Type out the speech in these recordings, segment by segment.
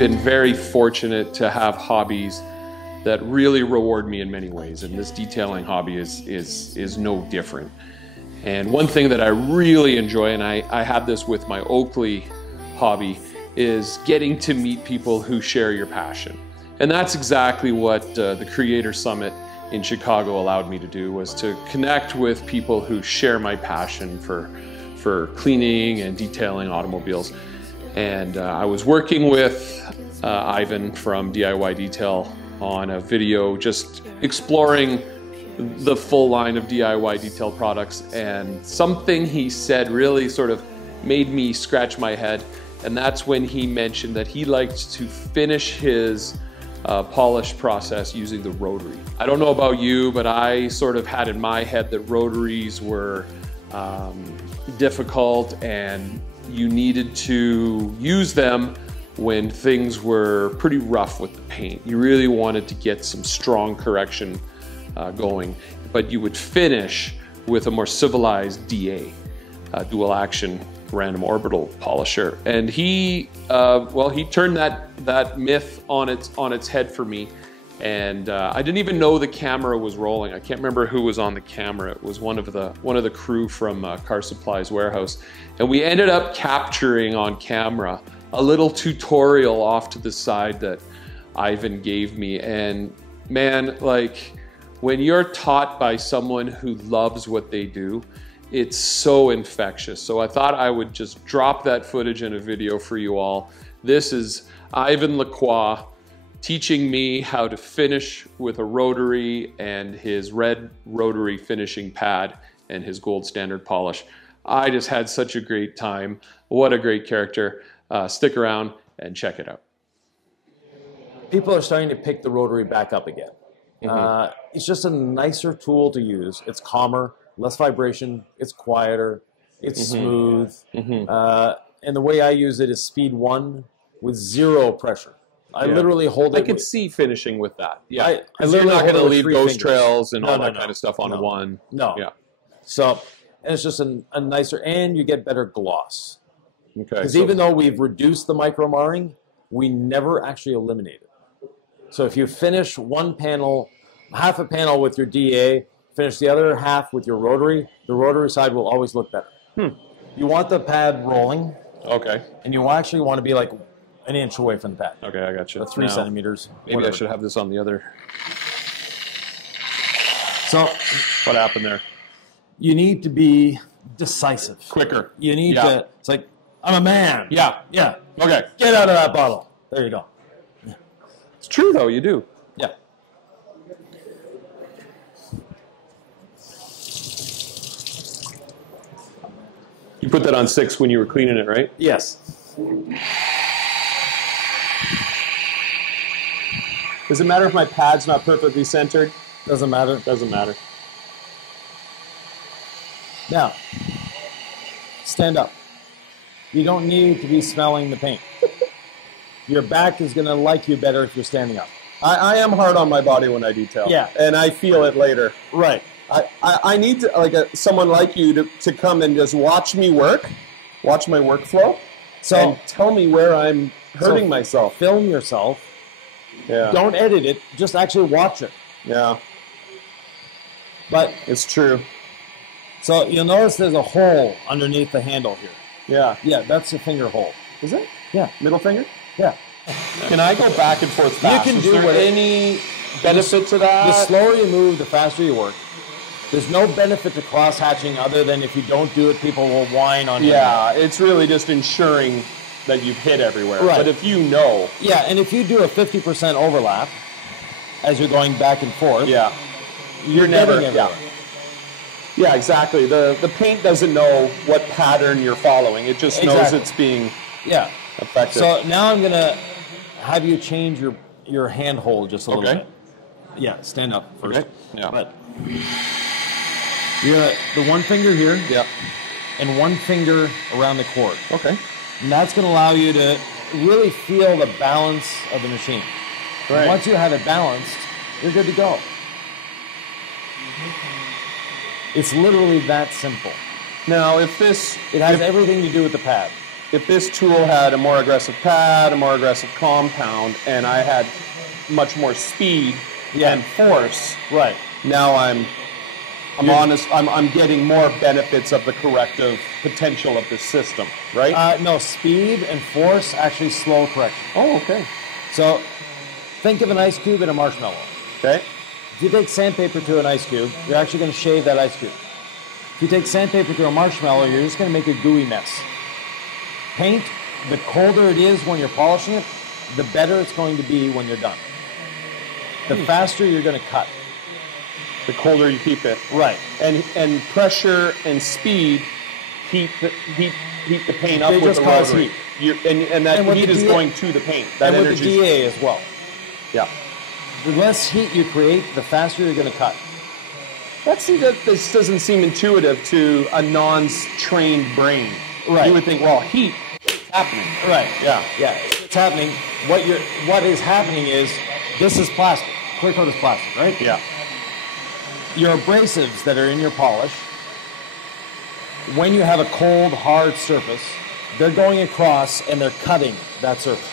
been very fortunate to have hobbies that really reward me in many ways, and this detailing hobby is no different. And one thing that I really enjoy, and I had this with my Oakley hobby, is getting to meet people who share your passion. And that's exactly what the Creator Summit in Chicago allowed me to do, was to connect with people who share my passion for cleaning and detailing automobiles. And I was working with Yvan from DIY Detail on a video just exploring the full line of DIY detail products, and something he said really sort of made me scratch my head, and that's when he mentioned that he liked to finish his polish process using the rotary. I don't know about you, but I sort of had in my head that rotaries were difficult and you needed to use them when things were pretty rough with the paint. You really wanted to get some strong correction going, but you would finish with a more civilized DA, dual action random orbital polisher. And he, well, he turned that myth on its head for me. And I didn't even know the camera was rolling. I can't remember who was on the camera. It was one of the crew from Car Supply's warehouse. And we ended up capturing on camera a little tutorial off to the side that Yvan gave me. And man, like, when you're taught by someone who loves what they do, it's so infectious. So I thought I would just drop that footage in a video for you all. This is Yvan Lacroix teaching me how to finish with a rotary and his red rotary finishing pad and his gold standard polish. I just had such a great time. What a great character. Stick around and check it out. People are starting to pick the rotary back up again. It's just a nicer tool to use. It's calmer, less vibration, it's quieter, it's smooth. And the way I use it is speed 1 with 0 pressure. I literally hold it. I could see finishing with that. Yeah, I literally you're not going to leave ghost fingers. trails and all that kind of stuff on one. No. Yeah. So, and it's just a nicer, and you get better gloss. Okay. Because even though we've reduced the micro marring, we never actually eliminate it. So if you finish one panel, half a panel with your DA, finish the other half with your rotary, the rotary side will always look better. You want the pad rolling. Okay. And you actually want to be like an inch away from the pad. Okay, I got you. 3 centimeters. Maybe whatever. I should have this on the other. So what happened there? You need to be decisive. Quicker. You need to, it's like, I'm a man. Yeah. Yeah. Okay. Get out of that bottle. There you go. Yeah. It's true though, you do. Yeah. You put that on 6 when you were cleaning it, right? Yes. Does it matter if my pad's not perfectly centered? Doesn't matter. Doesn't matter. Now, stand up. You don't need to be smelling the paint. Your back is going to like you better if you're standing up. I am hard on my body when I detail. Yeah. And I feel it later. Right. I need to, like someone like you to come and just watch me work, watch my workflow, and tell me where I'm hurting myself. Film yourself. Yeah. Don't edit it. Just actually watch it. Yeah. But it's true. So you'll notice there's a hole underneath the handle here. Yeah. Yeah, that's your finger hole. Is it? Yeah. Middle finger? Yeah. Can I go back and forth fast? You can do any benefit to that? The slower you move, the faster you work. There's no benefit to cross-hatching other than if you don't do it, people will whine on you. Yeah, it's really just ensuring that you've hit everywhere. Right. But if you know... Yeah, and if you do a 50% overlap as you're going back and forth... Yeah. You're never... Yeah. Yeah, exactly. The paint doesn't know what pattern you're following. It just knows it's being effective. So now I'm going to have you change your hand hold just a little bit. Yeah, stand up first. Okay. Yeah. But you're the one finger here. Yep. And one finger around the cord. Okay. And that's going to allow you to really feel the balance of the machine. Right. And once you have it balanced, you're good to go. It's literally that simple. Now, if this... It has everything to do with the pad. if this tool had a more aggressive pad, a more aggressive compound, and I had much more speed and force, Right. now I'm getting more benefits of the corrective potential of this system, right? No, speed and force actually slow correction. Oh, okay. So think of an ice cube and a marshmallow. Okay. If you take sandpaper to an ice cube, you're actually going to shave that ice cube. If you take sandpaper to a marshmallow, you're just going to make a gooey mess. Paint, the colder it is when you're polishing it, the better it's going to be when you're done. The faster you're going to cut. The colder you keep it. Right. And pressure and speed heat the paint up They with just the cause rotary. heat. And that with heat the is DA going to the paint. That and with energy. the DA as well. Yeah. The less heat you create, the faster you're going to cut. This doesn't seem intuitive to a non-trained brain. Right. You would think, well, heat, it's happening. Right. Yeah. Yeah. It's happening. What is happening is this is plastic. Clear coat is plastic, right? Yeah. Your abrasives that are in your polish, when you have a cold, hard surface, they're going across and they're cutting that surface.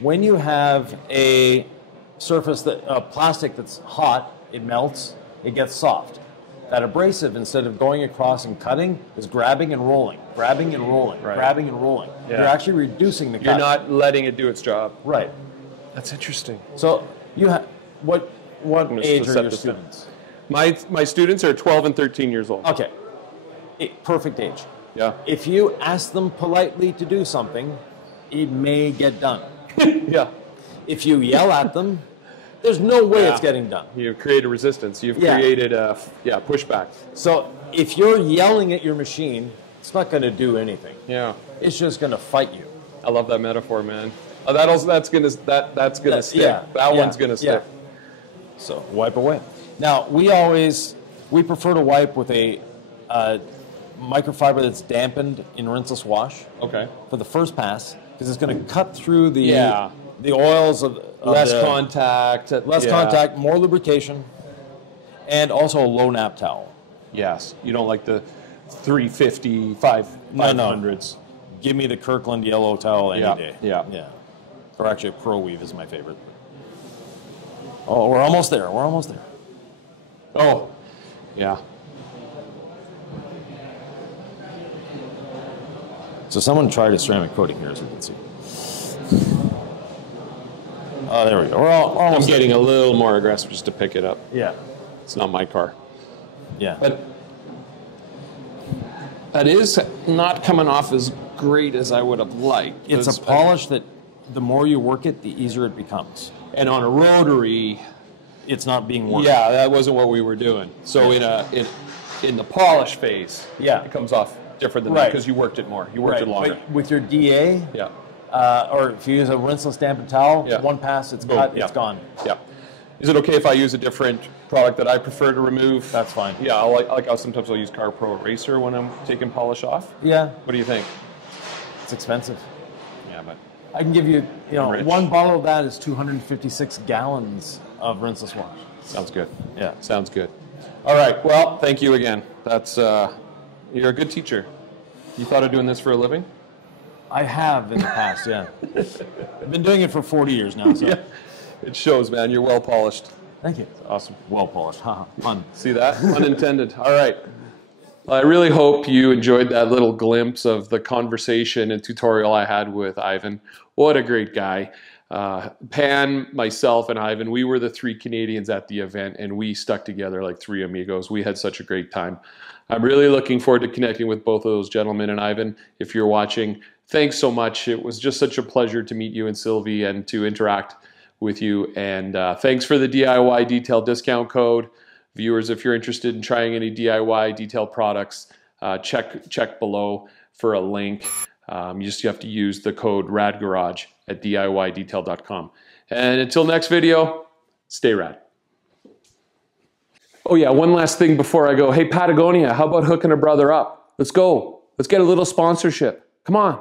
When you have a surface plastic that's hot, it melts, it gets soft. That abrasive, instead of going across and cutting, is grabbing and rolling, grabbing and rolling, grabbing and rolling. Yeah. You're actually reducing the cut. You're not letting it do its job. Right. That's interesting. So you have what age to are set your this up. students? My students are 12 and 13 years old. Okay. Perfect age. Yeah. If you ask them politely to do something, it may get done. Yeah. If you yell at them, there's no way it's getting done. You've created resistance. You've created pushback. So if you're yelling at your machine, it's not going to do anything. Yeah. It's just going to fight you. I love that metaphor, man. Oh, that's gonna stick. Yeah. That one's gonna stick. Yeah. So wipe away. Now we prefer to wipe with a microfiber that's dampened in rinseless wash. Okay. For the first pass, because it's going to cut through the oils of Less the, contact. less contact, more lubrication, and also a low nap towel. Yes. You don't like the 350, 500s. Give me the Kirkland yellow towel any day. Yeah. Or actually, Pro Weave is my favorite. Oh, we're almost there. We're almost there. Oh. Yeah. So someone tried a ceramic coating here, as you can see. Oh, there we go. We're almost I'm getting a little more aggressive just to pick it up. Yeah. It's not my car. Yeah. But that is not coming off as great as I would have liked. It's a polish that the more you work it, the easier it becomes. And on a rotary, it's not being worked. yeah, that wasn't what we were doing. So in the polish phase, it comes off different than that because you worked it more. You worked it longer. But with your DA, Yeah. or if you use a rinseless dampened towel, Yeah. one pass, it's Boom. cut, Yeah. it's gone. Yeah. Is it okay if I use a different product that I prefer to remove? That's fine. Yeah, sometimes I'll use Car Pro Eraser when I'm taking polish off. Yeah, What do you think? it's expensive. Yeah, but I can give you, Rich. one bottle of that is 256 gallons of rinseless wash. sounds good. Yeah. Sounds good. All right. Well, thank you again. That's you're a good teacher. You thought of doing this for a living? I have in the past, yeah. I've been doing it for 40 years now. So. Yeah. It shows, man. You're well polished. Thank you. Awesome. Well polished. Haha. Fun. See that? Unintended. All right. I really hope you enjoyed that little glimpse of the conversation and tutorial I had with Yvan. What a great guy. Pan, myself, and Yvan, we were the three Canadians at the event, and we stuck together like three amigos. We had such a great time. I'm really looking forward to connecting with both of those gentlemen. And Yvan, if you're watching, thanks so much. It was just such a pleasure to meet you and Sylvie and to interact with you. And thanks for the DIY detail discount code. Viewers, if you're interested in trying any DIY detail products, check below for a link. You just have to use the code RADGARAGE at DIYdetail.com. And until next video, stay rad. Oh yeah, one last thing before I go. Hey, Patagonia, how about hooking a brother up? Let's go. Let's get a little sponsorship. Come on.